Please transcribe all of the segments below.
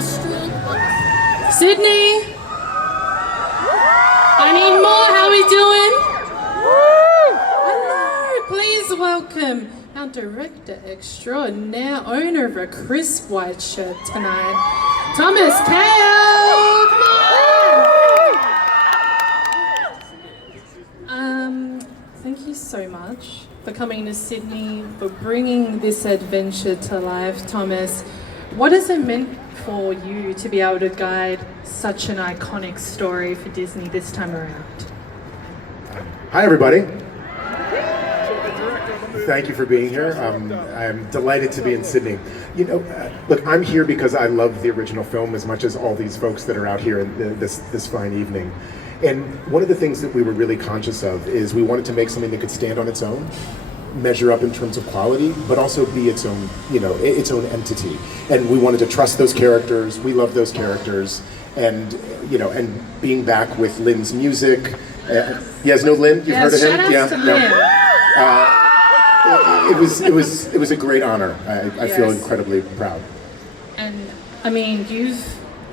Sydney, I need more. How we doing? Hello, please welcome our director extraordinaire, owner of a crisp white shirt tonight, Thomas Kale. Come on. Thank you so much for coming to Sydney, for bringing this adventure to life, Thomas. What has it meant for you to be able to guide such an iconic story for Disney this time around? Hi, everybody. Thank you for being here. I'm delighted to be in Sydney. You know, look, I'm here because I love the original film as much as all these folks that are out here this fine evening. And one of the things that we were really conscious of is we wanted to make something that could stand on its own, measure up in terms of quality, but also be its own, its own entity. And we wanted to trust those characters. We love those characters, and and being back with Lynn's music. You guys know Lynn? You've heard of him? It was a great honor. I feel incredibly proud. And I mean,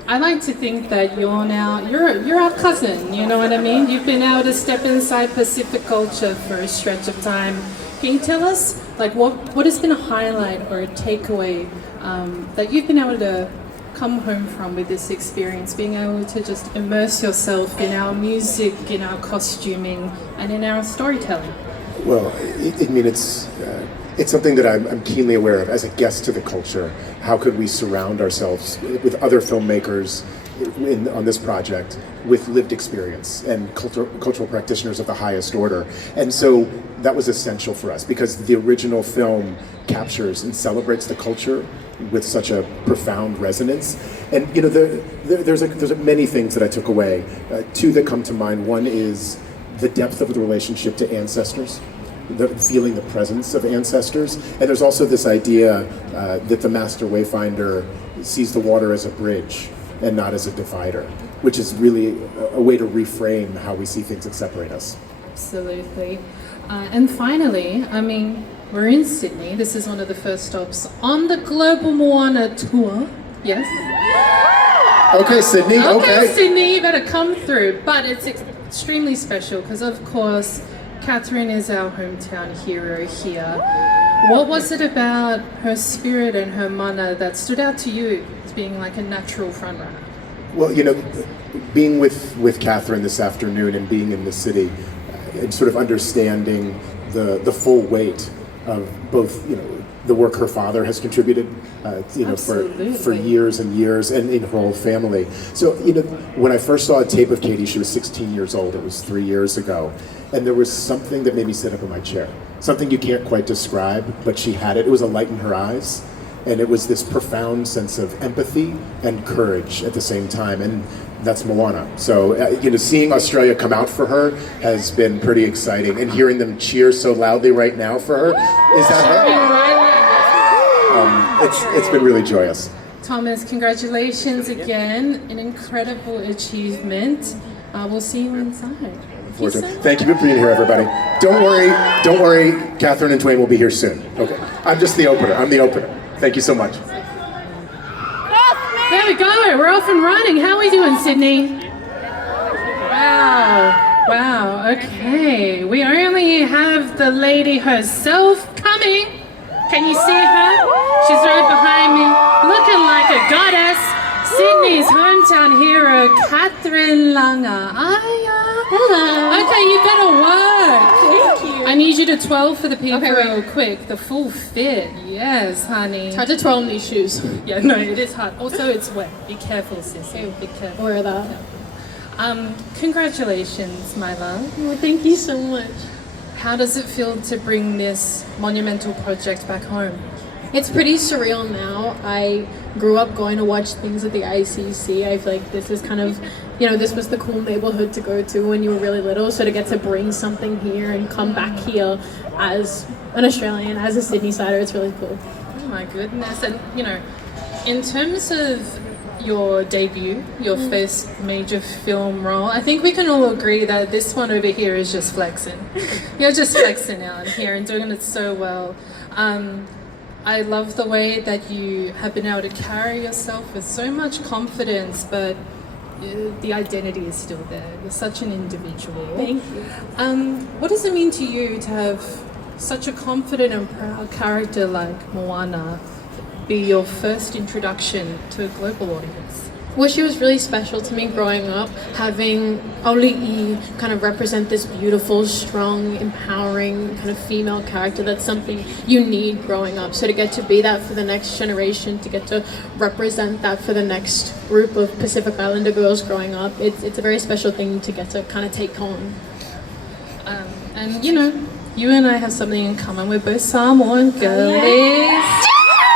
I like to think that you're our cousin, you know what I mean? You've been able to step inside Pacific culture for a stretch of time. Can you tell us, like, what has been a highlight or a takeaway that you've been able to come home from with this experience, being able to just immerse yourself in our music, in our costuming, and in our storytelling? Well, it's something that I'm keenly aware of as a guest to the culture. How could we surround ourselves with other filmmakers on this project with lived experience and cultural practitioners of the highest order? And so that was essential for us because the original film captures and celebrates the culture with such a profound resonance. And there's many things that I took away. Two that come to mind. One is the depth of the relationship to ancestors, feeling the presence of ancestors. And there's also this idea that the master wayfinder sees the water as a bridge and not as a divider, which is really a way to reframe how we see things that separate us. Absolutely. And finally, I mean, we're in Sydney. This is one of the first stops on the global MOANA tour. Yes? Okay, Sydney. Okay, Sydney, you better come through. But it's extremely special because, of course, Catherine is our hometown hero here. What was it about her spirit and her mana that stood out to you as being like a natural frontrunner? Well, being with Catherine this afternoon and being in the city and sort of understanding the full weight of both, the work her father has contributed, for years and years, and in her whole family. So, when I first saw a tape of Katie, she was 16 years old. It was 3 years ago. And there was something that made me sit up in my chair. Something you can't quite describe, but she had it. It was a light in her eyes. And it was this profound sense of empathy and courage at the same time. And that's Moana. So, seeing Australia come out for her has been pretty exciting. And hearing them cheer so loudly right now for her, is that her? It's been really joyous. Thomas, congratulations again. An incredible achievement. We'll see you inside. Thank you for being here, everybody. Don't worry. Catherine and Dwayne will be here soon. Okay. I'm just the opener. I'm the opener. Thank you so much. There we go. We're off and running. How are we doing, Sydney? Wow. Okay. We only have the lady herself coming. Can you see her? She's right behind me, looking like a goddess. Sydney's hometown hero, Catherine Lagg'aia. Hello. Okay, you better work. Thank you. I need you to twirl for the people real quick. The full fit. Yes, honey. It's hard to twirl in these shoes. Yeah, no, it is hard. Also, it's wet. Be careful, sissy. Be careful. Wear that. Congratulations, my love. Well, thank you so much. How does it feel to bring this monumental project back home? It's pretty surreal now. I grew up going to watch things at the ICC. I feel like this is kind of, this was the cool neighborhood to go to when you were really little. So to get to bring something here and come back here as an Australian, as a Sydney sider, it's really cool. Oh my goodness. And, in terms of your debut, your first major film role, I think we can all agree that this one over here is just flexing. You're just flexing out here and doing it so well. I love the way that you have been able to carry yourself with so much confidence, but the identity is still there. You're such an individual. Thank you. What does it mean to you to have such a confident and proud character like Moana be your first introduction to a global audience? Well, she was really special to me growing up, having Auli'i kind of represent this beautiful, strong, empowering kind of female character. That's something you need growing up. So to get to be that for the next generation, to get to represent that for the next group of Pacific Islander girls growing up, it's a very special thing to get to kind of take on. And you know, you and I have something in common. We're both Samoan girlies.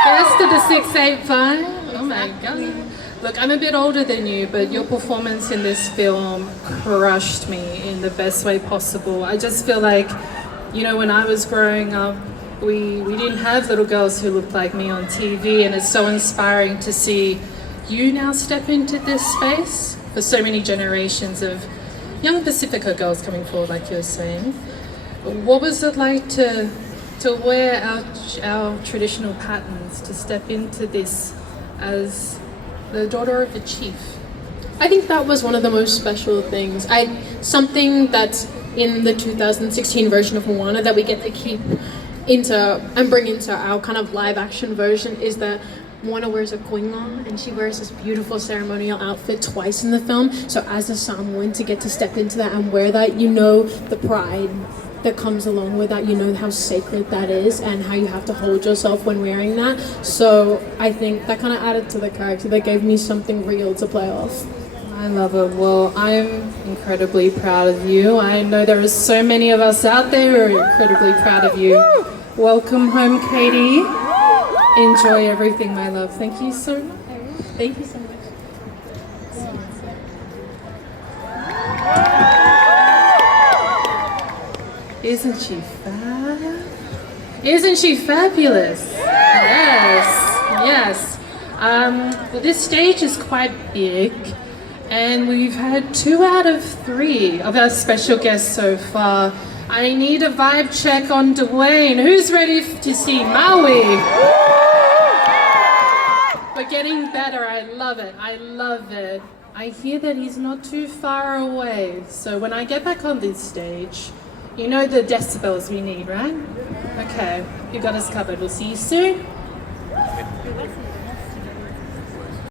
Best of the 685. Oh my God. Look, I'm a bit older than you, but your performance in this film crushed me in the best way possible. I just feel like, you know, when I was growing up, we didn't have little girls who looked like me on TV, and it's so inspiring to see you now step into this space for so many generations of young Pacifica girls coming forward, like you're saying. What was it like to wear our traditional patterns, to step into this as the daughter of a chief? I think that was one of the most special things. Something that's in the 2016 version of Moana that we get to keep into and bring into our kind of live action version is that Moana wears a koinga and she wears this beautiful ceremonial outfit twice in the film. So as a Samoan, to get to step into that and wear that, you know the pride that comes along with that, you know how sacred that is and how you have to hold yourself when wearing that. So I think that kind of added to the character, that gave me something real to play off. I love it. Well, I'm incredibly proud of you. I know there are so many of us out there who are incredibly proud of you. Welcome home, Katie. Enjoy everything, my love. Thank you so much. Thank you so much. Isn't she fab? Isn't she fabulous? Yes. Well, this stage is quite big, and we've had 2 out of 3 of our special guests so far. I need a vibe check on Dwayne. Who's ready to see Maui? We're getting better. I love it. I hear that he's not too far away, so when I get back on this stage, you know the decibels we need, right? Okay, you got us covered. We'll see you soon.